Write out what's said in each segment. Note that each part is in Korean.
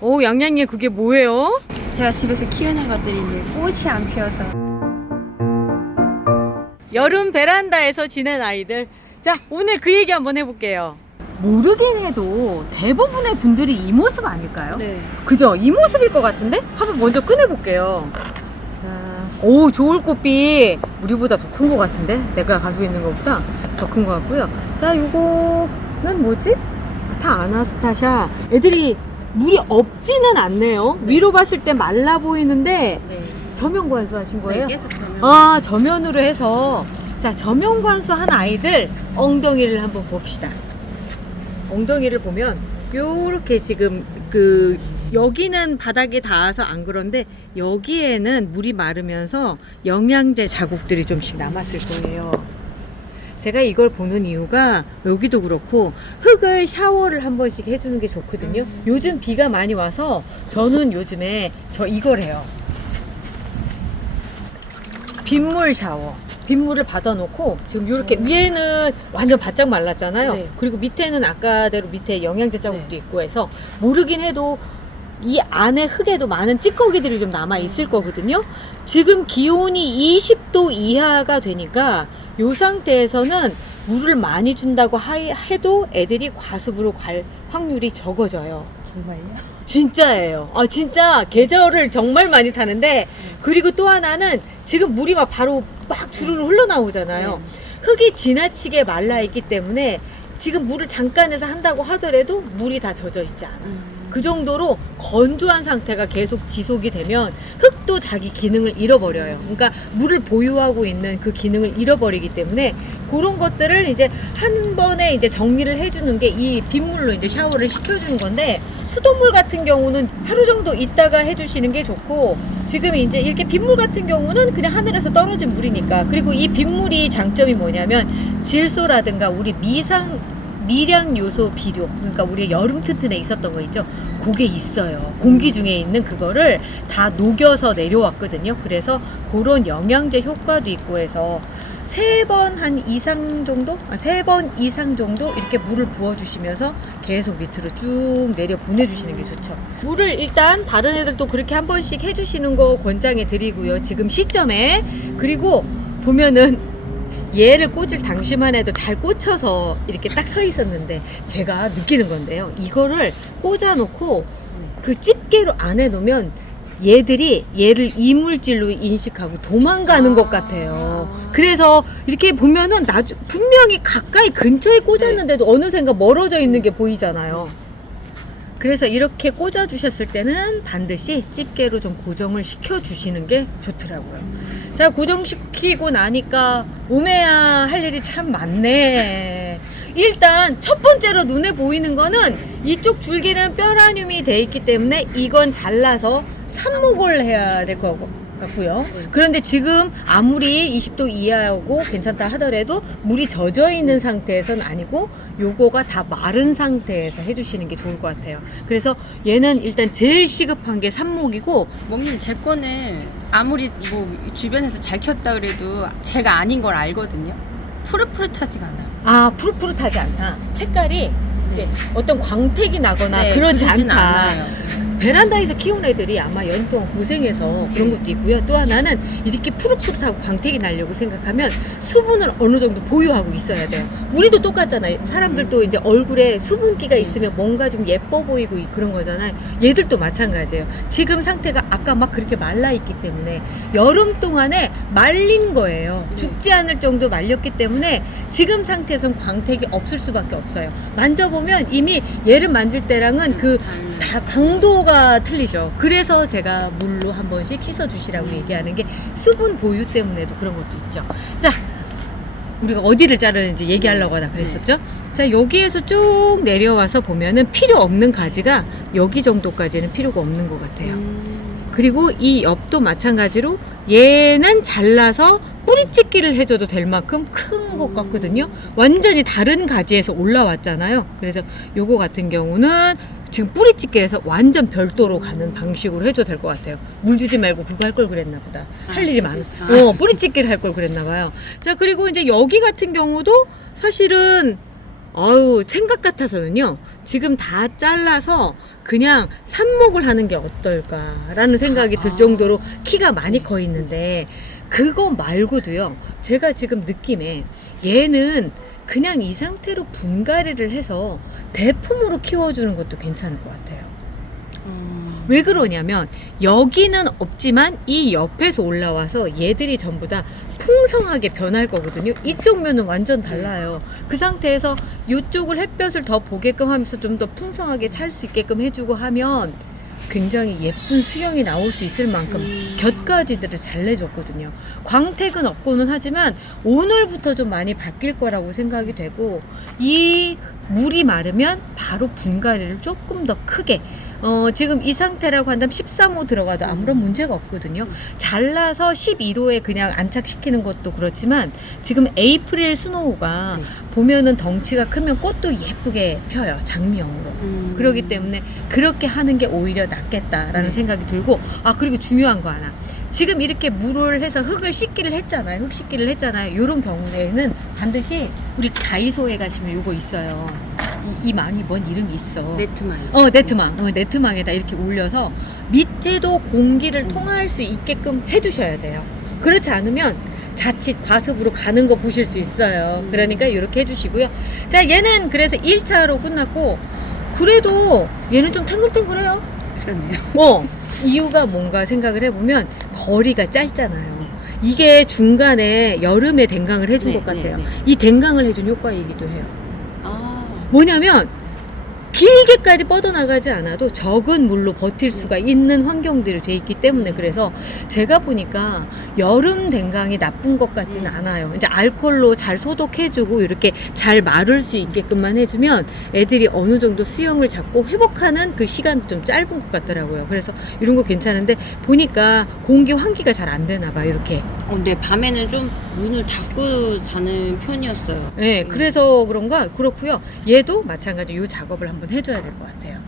오, 양양이 그게 뭐예요? 제가 집에서 키우는 것들인데 꽃이 안 피어서. 여름 베란다에서 지낸 아이들. 자, 오늘 그 얘기 한번 해볼게요. 모르긴 해도 대부분의 분들이 이 모습 아닐까요? 네. 그죠? 이 모습일 것 같은데? 한번 먼저 꺼내볼게요. 자, 오, 좋을꽃빛. 우리보다 더 큰 것 같은데? 내가 가지고 있는 것보다 더 큰 것 같고요. 자, 요거는 뭐지? 다 아나스타샤. 애들이 물이 없지는 않네요. 네. 위로 봤을 때 말라 보이는데 네. 저면 관수 하신 거예요? 네, 계속 저면. 아, 저면으로 해서. 자, 저면 관수 한 아이들 엉덩이를 한번 봅시다. 엉덩이를 보면 요렇게 지금 여기는 바닥에 닿아서 안 그런데 여기에는 물이 마르면서 영양제 자국들이 좀씩 남았을 거예요. 제가 이걸 보는 이유가 여기도 그렇고 흙을 샤워를 한 번씩 해주는 게 좋거든요. 요즘 비가 많이 와서 저는 요즘에 이걸 해요. 빗물 샤워. 빗물을 받아놓고 지금 이렇게 위에는 완전 바짝 말랐잖아요. 네. 그리고 밑에는 아까대로 밑에 영양제 자국도 있고 해서 모르긴 해도 이 안에 흙에도 많은 찌꺼기들이 좀 남아 있을 거거든요. 지금 기온이 20도 이하가 되니까 이 상태에서는 물을 많이 준다고 해도 애들이 과습으로 갈 확률이 적어져요. 정말요? 진짜예요. 아, 진짜 계절을 정말 많이 타는데, 그리고 또 하나는 지금 물이 막 바로 막 주르르 흘러나오잖아요. 흙이 지나치게 말라 있기 때문에 지금 물을 잠깐 해서 한다고 하더라도 물이 다 젖어 있지 않아요. 그 정도로 건조한 상태가 계속 지속이 되면 흙도 자기 기능을 잃어버려요. 그러니까 물을 보유하고 있는 그 기능을 잃어버리기 때문에 그런 것들을 이제 한 번에 이제 정리를 해주는 게 이 빗물로 이제 샤워를 시켜주는 건데, 수돗물 같은 경우는 하루 정도 있다가 해주시는 게 좋고, 지금 이제 이렇게 빗물 같은 경우는 그냥 하늘에서 떨어진 물이니까. 그리고 이 빗물이 장점이 뭐냐면 질소라든가 우리 미량 요소 비료, 그러니까 우리 여름 튼튼에 있었던 거 있죠. 그게 있어요. 공기 중에 있는 그거를 다 녹여서 내려왔거든요. 그래서 그런 영양제 효과도 있고 해서 세 번 이상 정도 이렇게 물을 부어주시면서 계속 밑으로 쭉 내려 보내주시는 게 좋죠. 물을 일단 다른 애들도 그렇게 한 번씩 해주시는 거 권장해 드리고요. 지금 시점에. 그리고 보면은 얘를 꽂을 당시만 해도 잘 꽂혀서 이렇게 딱 서 있었는데 제가 느끼는 건데요. 이거를 꽂아놓고 그 집게로 안에 놓으면 얘들이 얘를 이물질로 인식하고 도망가는 것 같아요. 그래서 이렇게 보면은 분명히 가까이 근처에 꽂았는데도 어느샌가 멀어져 있는 게 보이잖아요. 그래서 이렇게 꽂아 주셨을 때는 반드시 집게로 좀 고정을 시켜 주시는 게 좋더라고요. 자, 고정시키고 나니까 오메야 할 일이 참 많네. 일단 첫 번째로 눈에 보이는 거는 이쪽 줄기는 뼈라늄이 돼 있기 때문에 이건 잘라서 삽목을 해야 될 것 같고요. 그런데 지금 아무리 20도 이하고 괜찮다 하더라도 물이 젖어 있는 상태에서는 아니고 요거가 다 마른 상태에서 해주시는 게 좋을 것 같아요. 그래서 얘는 일단 제일 시급한 게 삽목이고, 먹는 제 거는 아무리 뭐 주변에서 잘 키웠다 그래도 제가 아닌 걸 알거든요. 푸릇푸릇하지가 않아요. 아, 푸릇푸릇하지 않다. 색깔이 이제 어떤 광택이 나거나 네, 그러지 그러진 않다. 않아요. 베란다에서 키운 애들이 아마 연일 동안 고생해서 그런 것도 있고요. 또 하나는 이렇게 푸릇푸릇하고 광택이 나려고 생각하면 수분을 어느 정도 보유하고 있어야 돼요. 우리도 똑같잖아요. 사람들도 이제 얼굴에 수분기가 있으면 뭔가 좀 예뻐 보이고 그런 거잖아요. 얘들도 마찬가지예요. 지금 상태가 아까 막 그렇게 말라있기 때문에 여름 동안에 말린 거예요. 죽지 않을 정도 말렸기 때문에 지금 상태에선 광택이 없을 수밖에 없어요. 만져보면 이미 얘를 만질 때랑은 다 강도가 틀리죠. 그래서 제가 물로 한 번씩 씻어주시라고 얘기하는 게 수분 보유 때문에도 그런 것도 있죠. 자, 우리가 어디를 자르는지 얘기하려고 하다 그랬었죠. 자, 여기에서 쭉 내려와서 보면은 필요 없는 가지가 여기 정도까지는 필요가 없는 것 같아요. 그리고 이 옆도 마찬가지로 얘는 잘라서 뿌리찢기를 해줘도 될 만큼 큰 것 같거든요. 완전히 다른 가지에서 올라왔잖아요. 그래서 요거 같은 경우는 지금 뿌리찢기해서 완전 별도로 가는 방식으로 해줘도 될 것 같아요. 물 주지 말고 그거 할 걸 그랬나 보다. 할 일이 많아. 뿌리찢기를 할 걸 그랬나 봐요. 자, 그리고 이제 여기 같은 경우도 사실은 생각 같아서는요, 지금 다 잘라서 그냥 삽목을 하는 게 어떨까라는 생각이 들 정도로 키가 많이 커 있는데, 그거 말고도요, 제가 지금 느낌에 얘는 그냥 이 상태로 분갈이를 해서 대품으로 키워주는 것도 괜찮을 것 같아요. 왜 그러냐면 여기는 없지만 이 옆에서 올라와서 얘들이 전부 다 풍성하게 변할 거거든요. 이쪽 면은 완전 달라요. 그 상태에서 이쪽을 햇볕을 더 보게끔 하면서 좀 더 풍성하게 찰 수 있게끔 해주고 하면 굉장히 예쁜 수영이 나올 수 있을 만큼 곁가지들을 잘 내줬거든요. 광택은 없고는 하지만 오늘부터 좀 많이 바뀔 거라고 생각이 되고, 이 물이 마르면 바로 분갈이를 조금 더 크게, 지금 이 상태라고 한다면 13호 들어가도 아무런 문제가 없거든요. 잘라서 11호에 그냥 안착시키는 것도 그렇지만, 지금 에이프릴 스노우가 보면은 덩치가 크면 꽃도 예쁘게 펴요, 장미형으로. 그렇기 때문에 그렇게 하는 게 오히려 낫겠다라는 생각이 들고, 그리고 중요한 거 하나. 지금 이렇게 물을 해서 흙을 씻기를 했잖아요. 흙 씻기를 했잖아요. 이런 경우에는 반드시 우리 다이소에 가시면 요거 있어요. 이 망이 뭔 이름이 있어. 네트망. 네트망. 네트망에다 이렇게 올려서 밑에도 공기를 통할 수 있게끔 해주셔야 돼요. 그렇지 않으면 자칫 과습으로 가는 거 보실 수 있어요. 그러니까 이렇게 해주시고요. 자, 얘는 그래서 1차로 끝났고, 그래도 얘는 좀 탱글탱글해요. 그러네요. 이유가 뭔가 생각을 해보면 거리가 짧잖아요. 이게 중간에 여름에 댕강을 해준 것 같아요. 이 댕강을 해준 효과이기도 해요. 뭐냐면 길게까지 뻗어나가지 않아도 적은 물로 버틸 수가 있는 환경들이 돼 있기 때문에, 그래서 제가 보니까 여름 댕강이 나쁜 것 같지는 않아요. 이제 알코올로 잘 소독해주고 이렇게 잘 마를 수 있게끔만 해주면 애들이 어느 정도 수영을 잡고 회복하는 그 시간도 좀 짧은 것 같더라고요. 그래서 이런 거 괜찮은데, 보니까 공기 환기가 잘 안 되나 봐, 이렇게. 근데 밤에는 좀 문을 닫고 자는 편이었어요. 네, 그래서 그런가 그렇고요. 얘도 마찬가지로 이 작업을 한번 해줘야 될 것 같아요.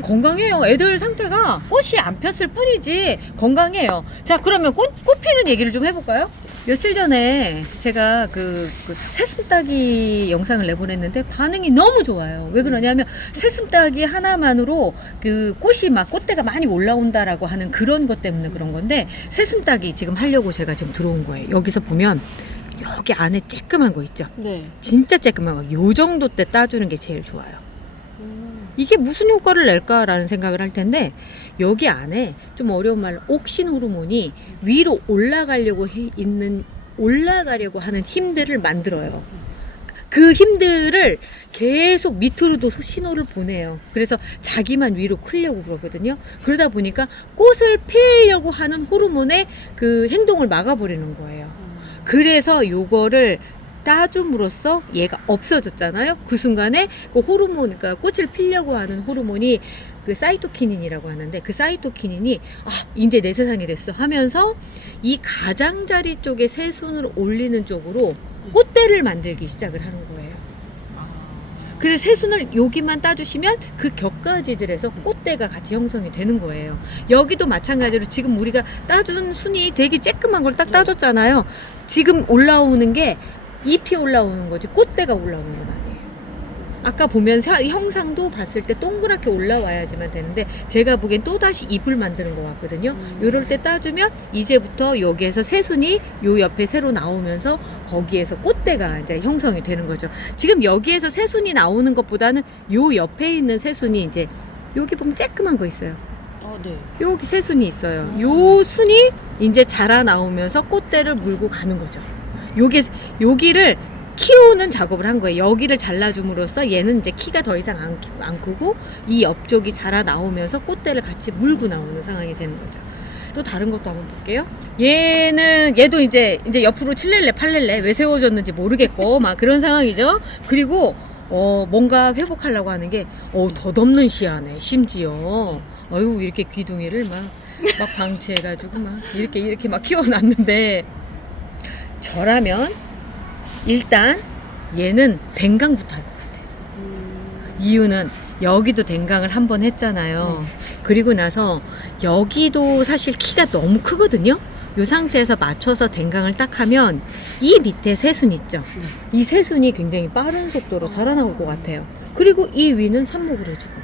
건강해요. 애들 상태가 꽃이 안 폈을 뿐이지 건강해요. 자, 그러면 꽃 피는 얘기를 좀 해볼까요? 며칠 전에 제가 그 새순 따기 영상을 내보냈는데 반응이 너무 좋아요. 왜 그러냐면 새순 따기 하나만으로 그 꽃이 막 꽃대가 많이 올라온다라고 하는 그런 것 때문에 그런 건데, 새순 따기 지금 하려고 제가 지금 들어온 거예요. 여기서 보면 여기 안에 쬐끄만 거 있죠? 네. 진짜 쬐끄만 거. 요 정도 때 따주는 게 제일 좋아요. 이게 무슨 효과를 낼까라는 생각을 할 텐데, 여기 안에 좀 어려운 말로 옥신 호르몬이 위로 올라가려고 하는 힘들을 만들어요. 그 힘들을 계속 밑으로도 신호를 보내요. 그래서 자기만 위로 크려고 그러거든요. 그러다 보니까 꽃을 피려고 하는 호르몬의 그 행동을 막아버리는 거예요. 그래서 요거를 따줌으로써 얘가 없어졌잖아요. 그 순간에 그 호르몬, 그러니까 꽃을 피려고 하는 호르몬이 그 사이토키닌이라고 하는데, 그 사이토키닌이 이제 내 세상이 됐어 하면서 이 가장자리 쪽에 새순을 올리는 쪽으로 꽃대를 만들기 시작을 하는 거예요. 그래서 새순을 여기만 따주시면 그 격가지들에서 꽃대가 같이 형성이 되는 거예요. 여기도 마찬가지로 지금 우리가 따준 순이 되게 쬐끄만 걸 딱 따줬잖아요. 지금 올라오는 게 잎이 올라오는 거지 꽃대가 올라오는 건 아니에요. 아까 보면 형상도 봤을 때 동그랗게 올라와야지만 되는데, 제가 보기엔 또다시 잎을 만드는 것 같거든요. 요럴 때 따주면 이제부터 여기에서 새순이 요 옆에 새로 나오면서 거기에서 꽃대가 이제 형성이 되는 거죠. 지금 여기에서 새순이 나오는 것보다는 요 옆에 있는 새순이 이제 여기 보면 쬐끄만 거 있어요. 네. 여기 새순이 있어요. 요 순이 이제 자라 나오면서 꽃대를 물고 가는 거죠. 여기를 키우는 작업을 한 거예요. 여기를 잘라줌으로써 얘는 이제 키가 더 이상 안 크고 이 옆쪽이 자라 나오면서 꽃대를 같이 물고 나오는 상황이 되는 거죠. 또 다른 것도 한번 볼게요. 얘도 이제 옆으로 7렐레 8렐레 왜 세워졌는지 모르겠고 막 그런 상황이죠. 그리고 뭔가 회복하려고 하는 게 덧없는 시야네. 심지어 이렇게 귀둥이를 막 방치해가지고 막 이렇게 막 키워놨는데, 저라면 일단 얘는 댕강부터 할 것 같아요. 이유는 여기도 댕강을 한번 했잖아요. 그리고 나서 여기도 사실 키가 너무 크거든요. 이 상태에서 맞춰서 댕강을 딱 하면 이 밑에 새순 있죠. 이 새순이 굉장히 빠른 속도로 자라나올 것 같아요. 그리고 이 위는 삽목을 해주고.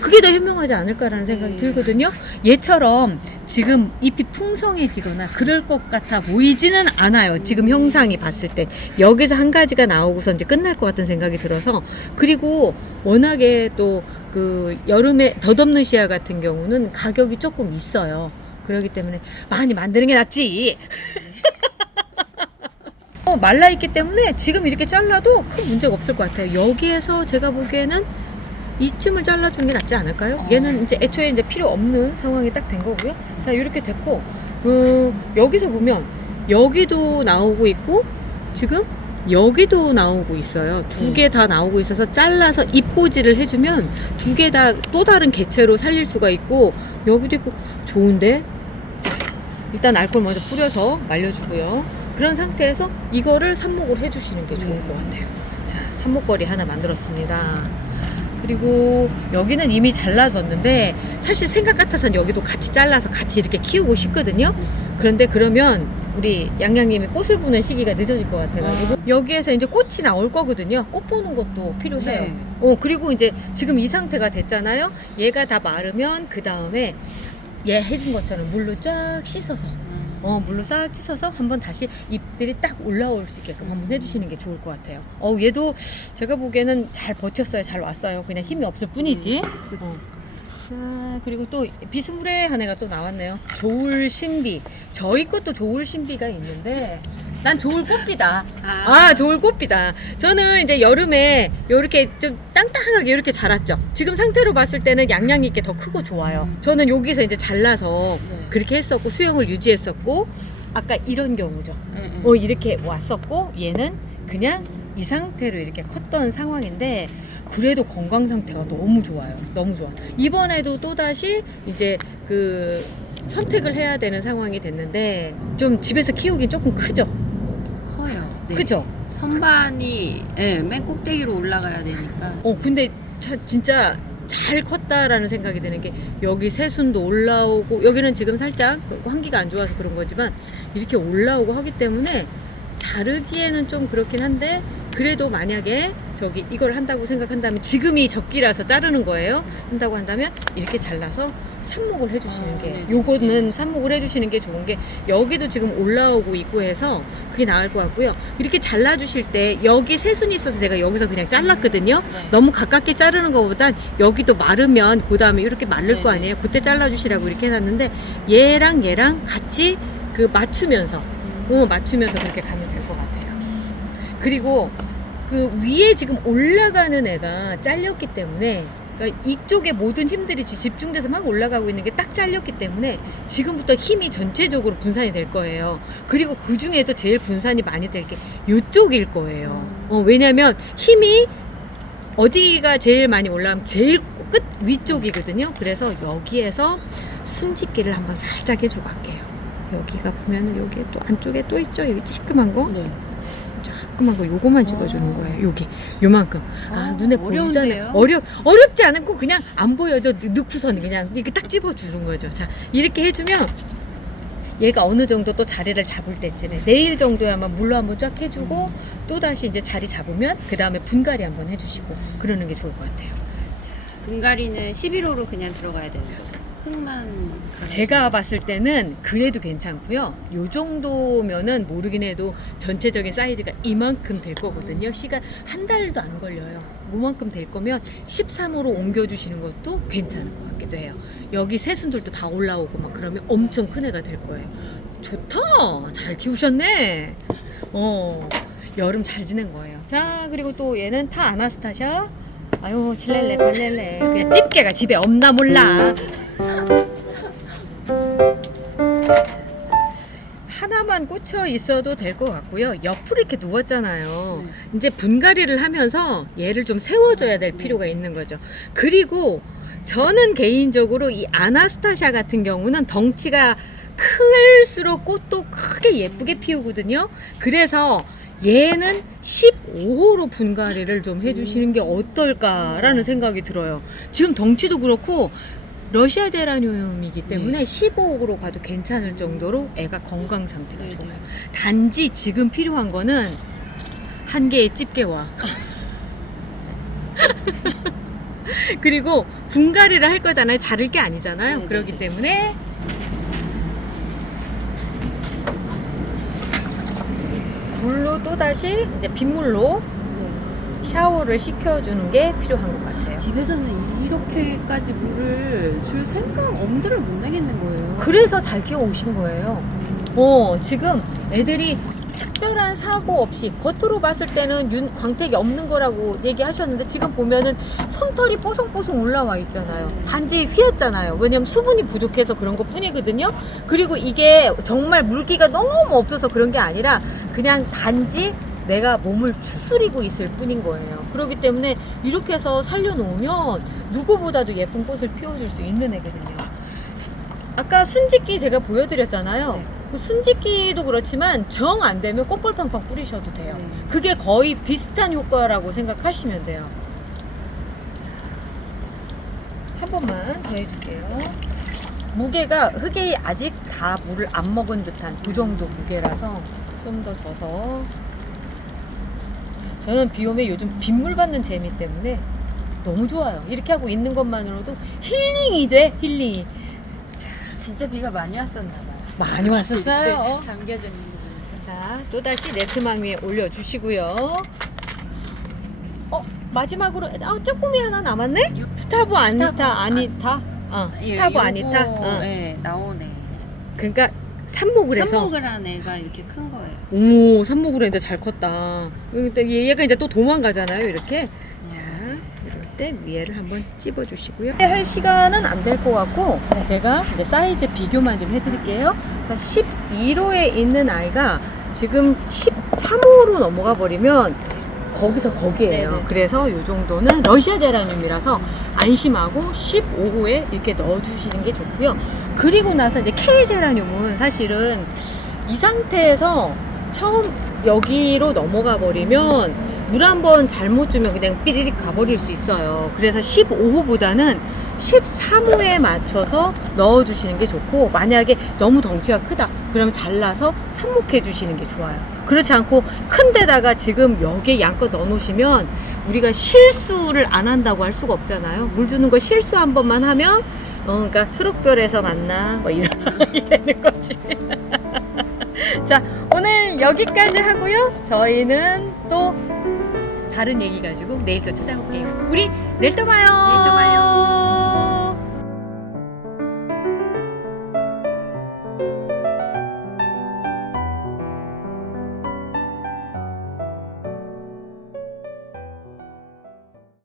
그게 더 현명하지 않을까라는 생각이 들거든요. 얘처럼 지금 잎이 풍성해지거나 그럴 것 같아 보이지는 않아요. 지금 형상이 봤을 때 여기서 한 가지가 나오고서 이제 끝날 것 같은 생각이 들어서, 그리고 워낙에 또 그 여름에 덧없는 씨앗 같은 경우는 가격이 조금 있어요. 그렇기 때문에 많이 만드는 게 낫지. 말라있기 때문에 지금 이렇게 잘라도 큰 문제가 없을 것 같아요. 여기에서 제가 보기에는 이쯤을 잘라주는 게 낫지 않을까요? 얘는 이제 애초에 이제 필요 없는 상황이 딱 된 거고요. 자, 이렇게 됐고, 여기서 보면 여기도 나오고 있고, 지금 여기도 나오고 있어요. 두 개 다 나오고 있어서 잘라서 잎꽂이를 해주면 두 개 다 또 다른 개체로 살릴 수가 있고, 여기도 있고, 좋은데? 자, 일단 알코올 먼저 뿌려서 말려주고요. 그런 상태에서 이거를 삽목을 해주시는 게 좋을 것 같아요. 자, 삽목걸이 하나 만들었습니다. 그리고 여기는 이미 잘라줬는데 사실 생각 같아서는 여기도 같이 잘라서 같이 이렇게 키우고 싶거든요. 그런데 그러면 우리 양양님이 꽃을 보는 시기가 늦어질 것 같아가지고 여기에서 이제 꽃이 나올 거거든요. 꽃 보는 것도 필요해요. 네. 그리고 이제 지금 이 상태가 됐잖아요. 얘가 다 마르면 그 다음에 얘 해준 것처럼 물로 쫙 씻어서 물로 싹 씻어서 한번 다시 잎들이 딱 올라올 수 있게끔 한번 해주시는 게 좋을 것 같아요. 얘도 제가 보기에는 잘 버텼어요. 잘 왔어요. 그냥 힘이 없을 뿐이지. 자, 그리고 또 비스무리한 애가 또 나왔네요. 조울신비. 저희 것도 조울신비가 있는데 난 조울꽃비다. 조울꽃비다. 저는 이제 여름에 이렇게 좀 땅땅하게 이렇게 자랐죠. 지금 상태로 봤을 때는 양양 있게 더 크고 좋아요. 저는 여기서 이제 잘라서 그렇게 했었고 수영을 유지했었고, 아까 이런 경우죠. 이렇게 왔었고, 얘는 그냥 이 상태로 이렇게 컸던 상황인데 그래도 건강 상태가 너무 좋아요. 너무 좋아. 이번에도 또다시 이제 그 선택을 해야 되는 상황이 됐는데 좀 집에서 키우긴 조금 크죠. 커요. 네. 그죠? 선반이 맨 꼭대기로 올라가야 되니까. 근데 진짜 잘 컸다라는 생각이 드는 게 여기 새순도 올라오고, 여기는 지금 살짝 환기가 안 좋아서 그런 거지만 이렇게 올라오고 하기 때문에 자르기에는 좀 그렇긴 한데, 그래도 만약에 저기 이걸 한다고 생각한다면 지금이 적기라서 자르는 거예요. 한다고 한다면 이렇게 잘라서 삽목을 해주시는 게, 요거는 삽목을 해주시는 게 좋은 게 여기도 지금 올라오고 있고 해서 그게 나을 것 같고요. 이렇게 잘라주실 때 여기 새순이 있어서 제가 여기서 그냥 잘랐거든요. 너무 가깝게 자르는 것보단 여기도 마르면 그 다음에 이렇게 마를 거 아니에요. 그때 잘라주시라고 이렇게 해놨는데 얘랑 같이 그 맞추면서 그렇게 가면 될 것 같아요. 그리고 그 위에 지금 올라가는 애가 잘렸기 때문에, 그러니까 이쪽에 모든 힘들이 집중돼서 막 올라가고 있는 게 딱 잘렸기 때문에 지금부터 힘이 전체적으로 분산이 될 거예요. 그리고 그 중에도 제일 분산이 많이 될 게 이쪽일 거예요. 왜냐면 힘이 어디가 제일 많이 올라가면 제일 끝 위쪽이거든요. 그래서 여기에서 숨짓기를 한번 살짝 해주고 갈게요. 여기가 보면은 여기에 또 안쪽에 또 있죠. 여기 쬐끄만 거. 조그만 거 요거만 집어주는 거예요. 여기 요만큼. 눈에 보이잖아요. 어렵지 않고 그냥 안 보여도 넣고선 그냥 이렇게 딱 집어주는 거죠. 자, 이렇게 해주면 얘가 어느 정도 또 자리를 잡을 때쯤에 내일 정도에 아마 물로 한번 쫙 해주고 또 다시 이제 자리 잡으면 그 다음에 분갈이 한번 해주시고 그러는 게 좋을 것 같아요. 분갈이는 11호로 그냥 들어가야 되는 거죠. 흙만 제가 봤을 때는 그래도 괜찮고요. 요 정도면은 모르긴 해도 전체적인 사이즈가 이만큼 될 거거든요. 시간 한 달도 안 걸려요. 그만큼 될 거면 13호로 옮겨주시는 것도 괜찮을 것 같기도 해요. 여기 새순들도 다 올라오고 막 그러면 엄청 큰 애가 될 거예요. 좋다. 잘 키우셨네. 여름 잘 지낸 거예요. 자, 그리고 또 얘는 타 아나스타샤. 아유, 칠렐레 팔렐레. 그냥 집게가 집에 없나 몰라. 하나만 꽂혀 있어도 될 것 같고요. 옆으로 이렇게 누웠잖아요. 이제 분갈이를 하면서 얘를 좀 세워줘야 될 필요가 있는 거죠. 그리고 저는 개인적으로 이 아나스타샤 같은 경우는 덩치가 클수록 꽃도 크게 예쁘게 피우거든요. 그래서 얘는 15호로 분갈이를 좀 해주시는 게 어떨까라는 생각이 들어요. 지금 덩치도 그렇고 러시아 제라늄이기 때문에 15호로 가도 괜찮을 정도로 애가 건강 상태가 좋아요. 단지 지금 필요한 거는 한 개의 집게와 그리고 분갈이를 할 거잖아요. 자를 게 아니잖아요. 네, 그렇기 네. 때문에 물로 또다시 이제 빗물로 샤워를 시켜주는 게 필요한 것 같아요. 집에서는 이렇게까지 물을 줄 생각 엄두를 못 내겠는 거예요. 그래서 잘 키워오신 거예요. 지금 애들이 특별한 사고 없이 겉으로 봤을 때는 광택이 없는 거라고 얘기하셨는데 지금 보면은 솜털이 뽀송뽀송 올라와 있잖아요. 단지 휘었잖아요. 왜냐면 수분이 부족해서 그런 것 뿐이거든요. 그리고 이게 정말 물기가 너무 없어서 그런 게 아니라 그냥 단지 내가 몸을 추스리고 있을 뿐인 거예요. 그렇기 때문에 이렇게 해서 살려놓으면 누구보다도 예쁜 꽃을 피워줄 수 있는 애거든요. 아까 순짓기 제가 보여드렸잖아요. 네. 그 순짓기도 그렇지만 정 안 되면 꽃볼팡팡 뿌리셔도 돼요. 네. 그게 거의 비슷한 효과라고 생각하시면 돼요. 한 번만 더 해줄게요. 무게가 흙이 아직 다 물을 안 먹은 듯한 그 정도 무게라서 좀 더 줘서 저는 비 오면 요즘 빗물 받는 재미 때문에 너무 좋아요. 이렇게 하고 있는 것만으로도 힐링이 돼. 힐링이 진짜 비가 많이 왔었나 봐요. 많이 왔었어요. 담겨져 있는 거 보니까. 자, 또다시 네트망 위에 올려주시고요. 마지막으로 쪼꼬미 하나 남았네? 스타브 아니타? 스타브 아니타? 네, 나오네. 그러니까 삽목을 해서. 삽목을 한 애가 이렇게 큰 거예요. 오, 삽목을 했는데 잘 컸다. 얘가 이제 또 도망가잖아요, 이렇게. 자, 이럴 때 위에를 한번 찝어주시고요. 할 시간은 안 될 것 같고, 제가 이제 사이즈 비교만 좀 해드릴게요. 자, 12호에 있는 아이가 지금 13호로 넘어가 버리면 거기서 거기에요. 네네. 그래서 이 정도는 러시아 제라늄이라서 안심하고 15호에 이렇게 넣어주시는 게 좋고요. 그리고 나서 이제 K 제라늄은 사실은 이 상태에서 처음 여기로 넘어가 버리면 물 한 번 잘못 주면 그냥 삐리릭 가버릴 수 있어요. 그래서 15호보다는 13호에 맞춰서 넣어주시는 게 좋고, 만약에 너무 덩치가 크다 그러면 잘라서 삽목해 주시는 게 좋아요. 그렇지 않고 큰 데다가 지금 여기에 양껏 넣어 놓으시면 우리가 실수를 안 한다고 할 수가 없잖아요. 물 주는 거 실수 한 번만 하면 그러니까 초록별에서 만나 뭐 이런 상황이 되는 거지. 자, 오늘 여기까지 하고요. 저희는 또 다른 얘기 가지고 내일 또 찾아올게요. 우리 내일 또 봐요. 내일 또 봐요.